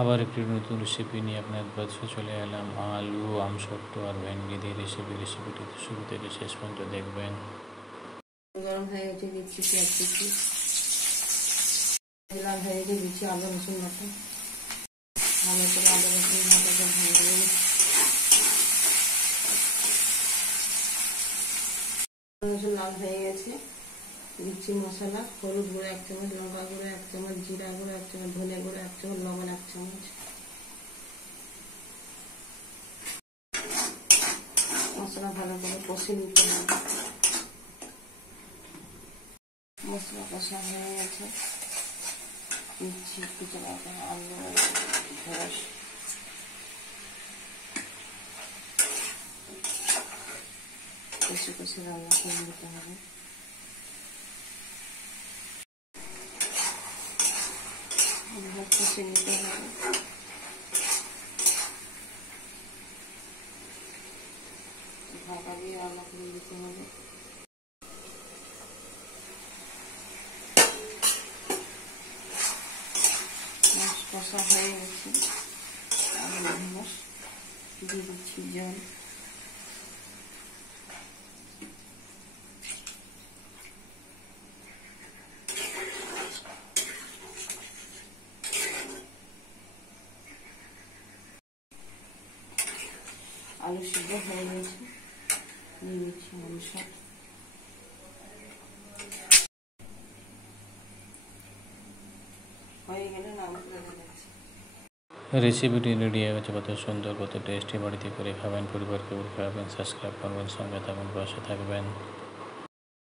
আবার একটি নতুন রেসিপি নিয়ে আপনার কাছে চলে এলাম। আলু, আমসত্ত্ব আর ভেন্ডি দিয়ে রেসিপিটিতে শুরু থেকে শেষ পর্যন্ত দেখবেন। গরম হয়ে গেছে, দিচ্ছি পেঁয়াজ কুচি, লাল হয়ে গেছে, দিচ্ছি আদা রসুন বাটা, ভালো করে আদা রসুন বাটাটা ভাজবেন। রসুন লাল হয়ে গেছে, দিচ্ছি মশলা, হলুদ গুঁড়ো 1 চামচ, লঙ্কা গুঁড়ো 1 চামচ, জিরা গুঁড়ো 1 চামচ, ধনে গুঁড়ো 1 চামচ, লবণ 1 চামচ। মশলা ভালো করে কষে নিতে হবে। মশলা কষা হয়ে গেছে, দিচ্ছি কিছু আলু ঢেঁড়স, কষে কষে রান্না করে নিতে হবে। কষে নিতে হবে, ঢাকা দিয়ে রান্না করে দিতে হবে। মাছ কষা হয়ে গেছে, আলু ঢেঁড়স দিয়ে দিচ্ছি জল। আলু সিদ্ধ হয়ে গেছে, দিয়ে দিচ্ছি মাংস। হয়ে গেলে নাম করে দিচ্ছি। রেসিপিটি রেডি হয়ে গেছে। কত সুন্দর, কত টেস্টি। বাড়িতে করে খাবেন, পরিবারকে করে খাবেন। সাবস্ক্রাইব করবেন, সঙ্গে থাকুন, পাশে থাকবেন।